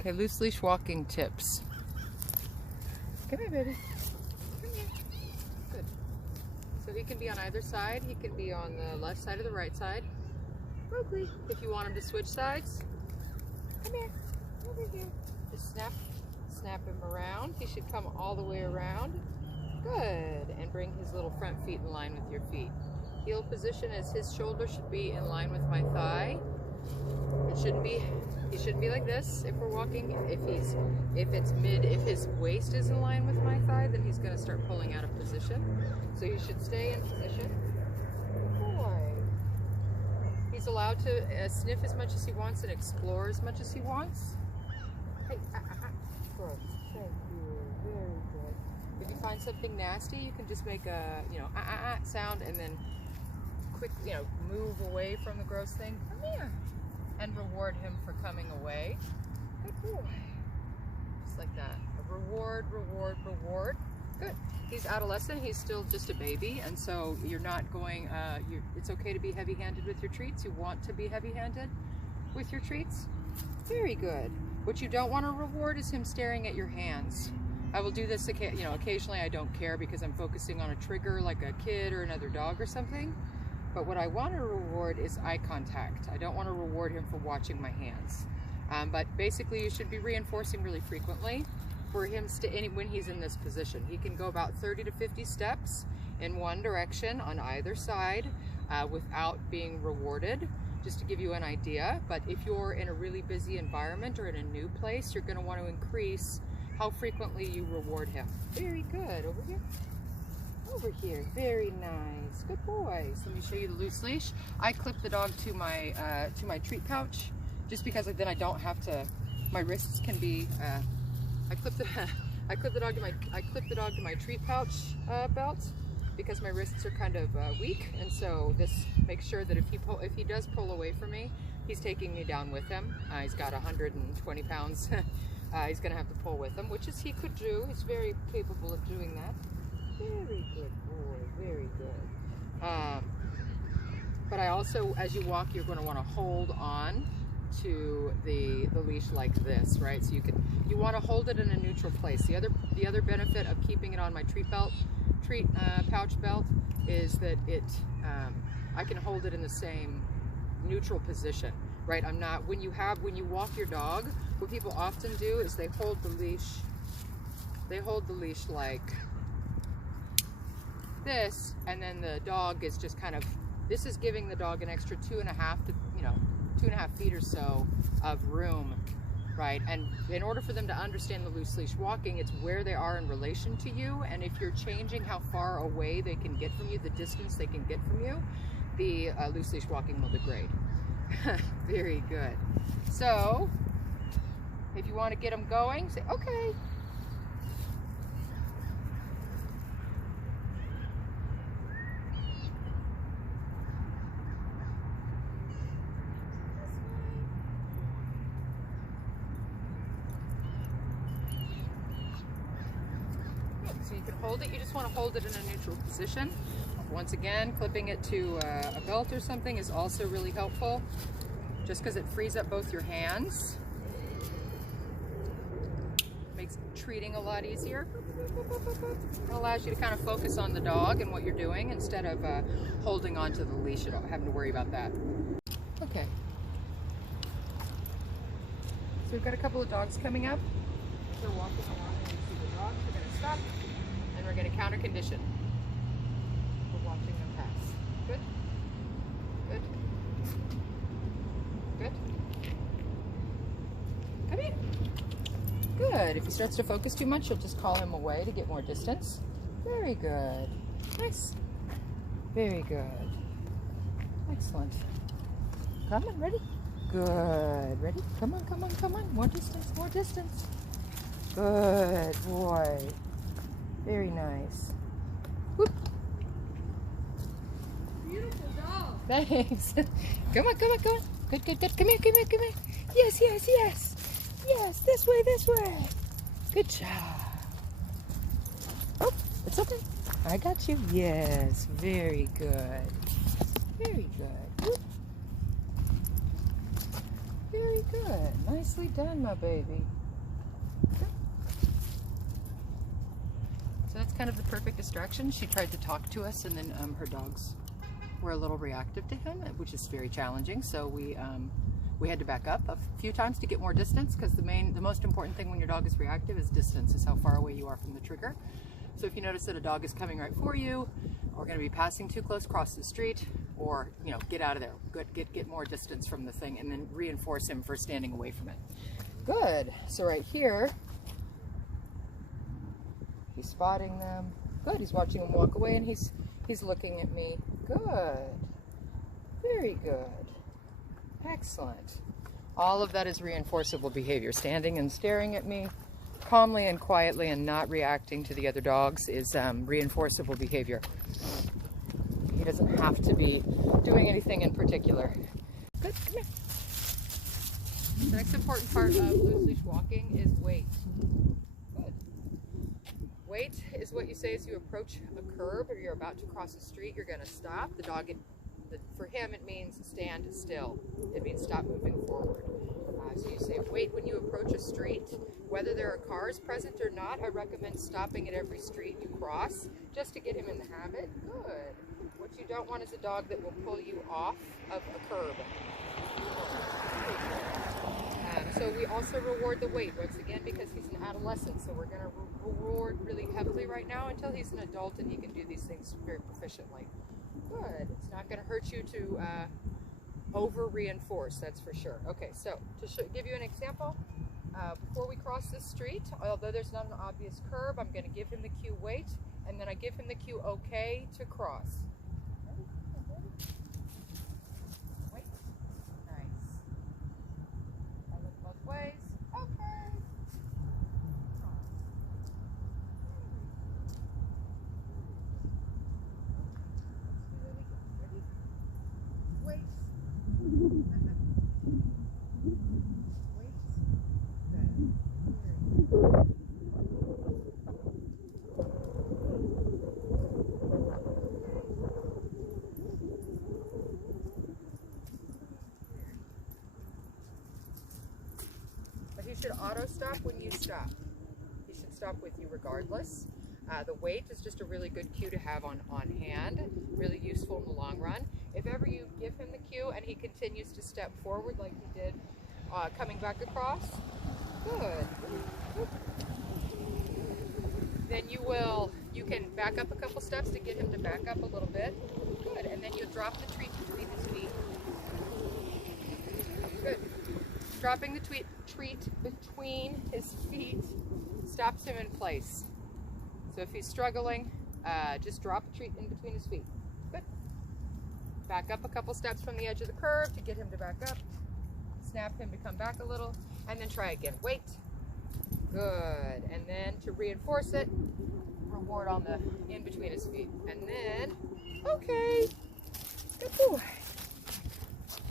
Okay, loose leash walking tips. Come here, baby. Come here. Good. So he can be on either side. He can be on the left side or the right side. Mowgli. If you want him to switch sides, come here. Over here. Just snap him around. He should come all the way around. Good. And bring his little front feet in line with your feet. Heel position is his shoulder should be in line with my thigh. It shouldn't be. He shouldn't be like this if we're walking. If his waist is in line with my thigh, then he's going to start pulling out of position. So you should stay in position. Boy. He's allowed to sniff as much as he wants and explore as much as he wants. Hey, good. Thank you. Very good. If you find something nasty, you can just make a, sound and then quick, move away from the gross thing. Come here. And reward him for coming away. Good boy. Just like that. A reward, reward, reward. Good. He's adolescent. He's still just a baby, and so you're not going. It's okay to be heavy-handed with your treats. You want to be heavy-handed with your treats. Very good. What you don't want to reward is him staring at your hands. I will do this, occasionally. I don't care because I'm focusing on a trigger, like a kid or another dog or something. But what I want to reward is eye contact. I don't want to reward him for watching my hands. But basically you should be reinforcing really frequently for him when he's in this position. He can go about 30 to 50 steps in one direction on either side without being rewarded, just to give you an idea. But if you're in a really busy environment or in a new place, you're going to want to increase how frequently you reward him. Very good. Over here. Over here, very nice, good boys. Let me show you the loose leash. I clip the dog to my treat pouch, just because then I don't have to. My wrists can be. I clip the dog to my treat pouch belt because my wrists are kind of weak, and so this makes sure that if he does pull away from me, he's taking me down with him. He's got 120 pounds. He's going to have to pull with him, which he could do. He's very capable of doing that. Very good boy, very good. But I also, as you walk, you're going to want to hold on to the leash like this, right? So you want to hold it in a neutral place. The other benefit of keeping it on my treat pouch belt is that I can hold it in the same neutral position, right? When you walk your dog, what people often do is they hold the leash like this, and then the dog is just this is giving the dog an extra 2.5 feet or so of room, right? And in order for them to understand the loose leash walking, it's where they are in relation to you, and if you're changing how far away they can get from you, the distance they can get from you, the loose leash walking will degrade. Very good. So if you want to get them going, say okay. So you can hold it, you just want to hold it in a neutral position. Once again, clipping it to a belt or something is also really helpful, just because it frees up both your hands. Makes treating a lot easier. It allows you to kind of focus on the dog and what you're doing instead of holding onto the leash and having to worry about that. Okay. So we've got a couple of dogs coming up. They're walking along and you see the dogs. We're going to stop. We're going to counter condition. We're watching them pass. Good? Good? Good? Come here. Good. If he starts to focus too much, you'll just call him away to get more distance. Very good. Nice. Very good. Excellent. Come on, ready? Good. Ready? Come on, come on, come on. More distance, more distance. Good boy. Very nice. Whoop. Beautiful dog. Thanks. Come on, come on, come on. Good, good, good. Come here, come here, come here. Yes, yes, yes. Yes, this way, this way. Good job. Oh, it's open. I got you. Yes, very good. Very good. Whoop. Very good. Nicely done, my baby. Good. So that's kind of the perfect distraction. She tried to talk to us, and then her dogs were a little reactive to him, which is very challenging. So we had to back up a few times to get more distance, because the most important thing when your dog is reactive is distance, is how far away you are from the trigger. So if you notice that a dog is coming right for you, or going to be passing too close, cross the street, or get out of there. Good, get more distance from the thing, and then reinforce him for standing away from it. Good. So right here, he's spotting them. Good. He's watching them walk away, and he's looking at me. Good. Very good. Excellent. All of that is reinforceable behavior. Standing and staring at me calmly and quietly and not reacting to the other dogs is reinforceable behavior. He doesn't have to be doing anything in particular. Good, come here. The next important part of loose leash walking is weight. Good. Weight is what you say as you approach a curb or you're about to cross a street. You're going to stop. The dog, for him, it means stand still. It means stop moving forward. So you say wait when you approach a street. Whether there are cars present or not, I recommend stopping at every street you cross just to get him in the habit. Good. What you don't want is a dog that will pull you off of a curb. So we also reward the weight, once again, because he's an adolescent. So we're going to reward really heavily right now until he's an adult and he can do these things very proficiently. Good. It's not going to hurt you to over-reinforce, that's for sure. Okay, so to give you an example, before we cross this street, although there's not an obvious curb, I'm going to give him the cue wait, and then I give him the cue okay to cross. Wait. Nice. I look both ways. Okay. Ready? Wait. But he should auto stop when you stop. He should stop with you regardless. The wait is just a really good cue to have on hand, really useful in the long run. If ever you give him the cue and he continues to step forward like he did coming back across, good. Then you can back up a couple steps to get him to back up a little bit. Good, and then you drop the treat between his feet. Good. Dropping the treat between his feet stops him in place. So if he's struggling, just drop a treat in between his feet. Good. Back up a couple steps from the edge of the curve to get him to back up. Snap him to come back a little, and then try again. Wait. Good. And then to reinforce it, reward on the in between his feet. And then, okay. Good.